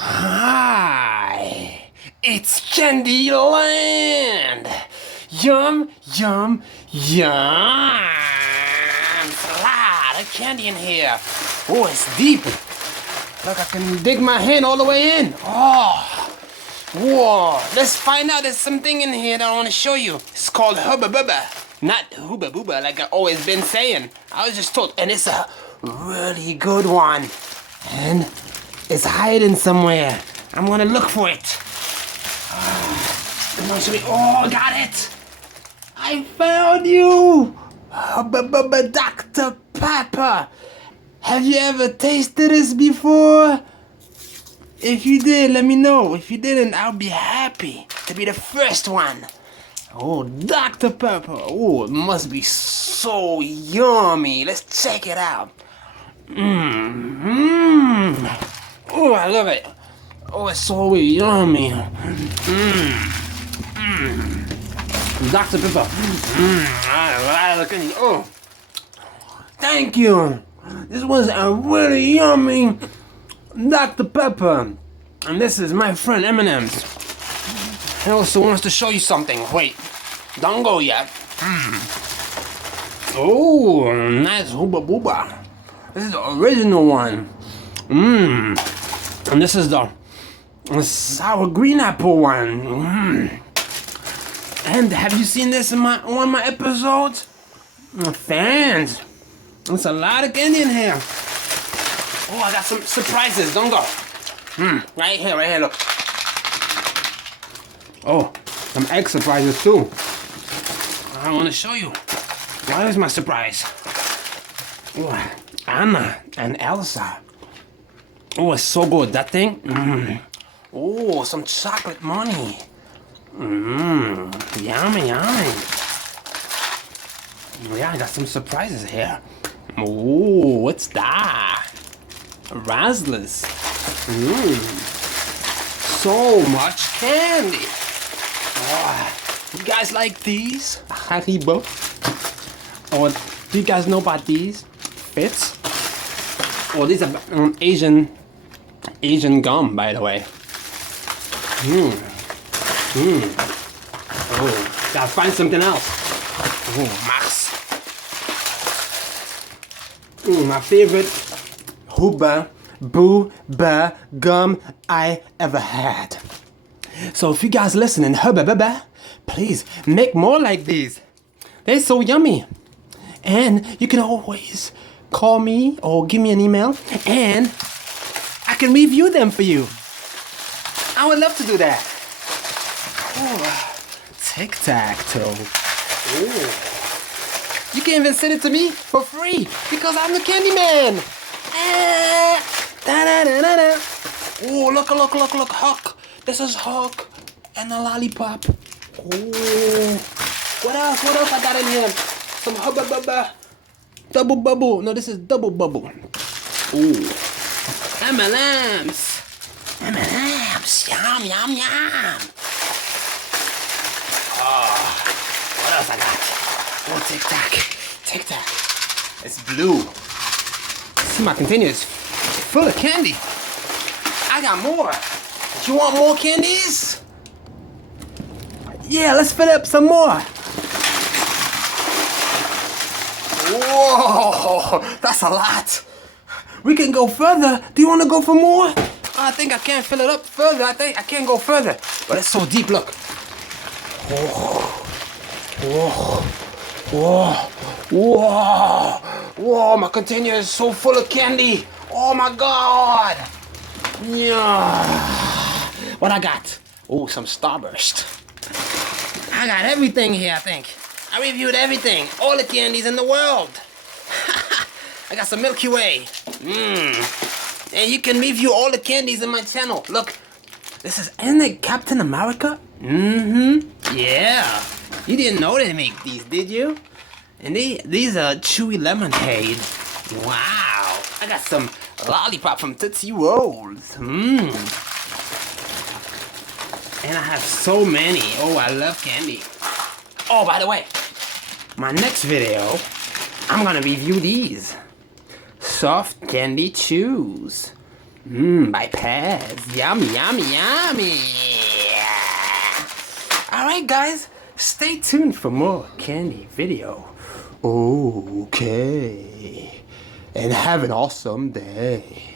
Hi, it's Candyland. Yum, yum, yum. It's a lot of candy in here. Oh, it's deep. Look, I can dig my hand all the way in. Oh, whoa. Let's find out. There's something in here that I want to show you. It's called Hubba Bubba. Not Hubba Bubba like I've always been saying. I was just told, and it's a really good one. And it's hiding somewhere. I'm gonna look for it. Oh, I got it! I found you! Dr. Pepper! Have you ever tasted this before? If you did, let me know. If you didn't, I'll be happy to be the first one. Oh, Dr. Pepper. Oh, it must be so yummy. Let's check it out. Oh, I love it. Oh, it's so yummy. Dr. Pepper. Oh, thank you. This was a really yummy Dr. Pepper. And this is my friend M&M's. He also wants to show you something. Wait, don't go yet. Oh, nice Hubba Bubba. This is the original one. And this is the sour green apple one. And have you seen this in one of my episodes? Fans, there's a lot of candy in here. Oh, I got some surprises. Don't go. Right here, look. Oh, some egg surprises too. I want to show you. What is my surprise? Oh, Anna and Elsa. Oh, it's so good, that thing. Oh, some chocolate money. Yummy. Yeah, I got some surprises here. Oh, what's that? Razzlers. So much candy. Oh, you guys like these? Haribo. Or do you guys know about these? Fits. Oh, these are Asian gum, by the way. Oh, gotta find something else. Oh, Max. My favorite Hubba Bubba gum I ever had. So if you guys listening, Hubba Bubba, please make more like these. They're so yummy. And you can always call me or give me an email and I can review them for you. I would love to do that. Oh, tic-tac-toe. Oh. You can even send it to me for free because I'm the candy man. Oh, look, Huck. This is Huck and a lollipop. Oh, what else I got in here? Some Hubba Bubba. Double bubble. No, this is double bubble. Ooh. M&M's. Yum. Oh, what else I got? Oh, tic-tac. It's blue. See, my container is full of candy. I got more. You want more candies? Yeah, let's fill up some more. Whoa, that's a lot. We can go further. Do you want to go for more? I think I can't fill it up further. I think I can't go further. But it's so deep, look. Whoa, my container is so full of candy. Oh my God. Yeah. What I got? Oh, some Starburst. I got everything here, I think. I reviewed everything. All the candies in the world. I got some Milky Way. And you can review all the candies in my channel. Look, isn't it Captain America? Yeah. You didn't know they make these, did you? And these are Chewy Lemonade. Wow. I got some lollipop from Tootsie Rolls. And I have so many. Oh, I love candy. Oh, by the way, my next video, I'm gonna review these. Soft candy chews. By Pez. Yummy, yummy, yummy. Alright, guys. Stay tuned for more candy video. Okay. And have an awesome day.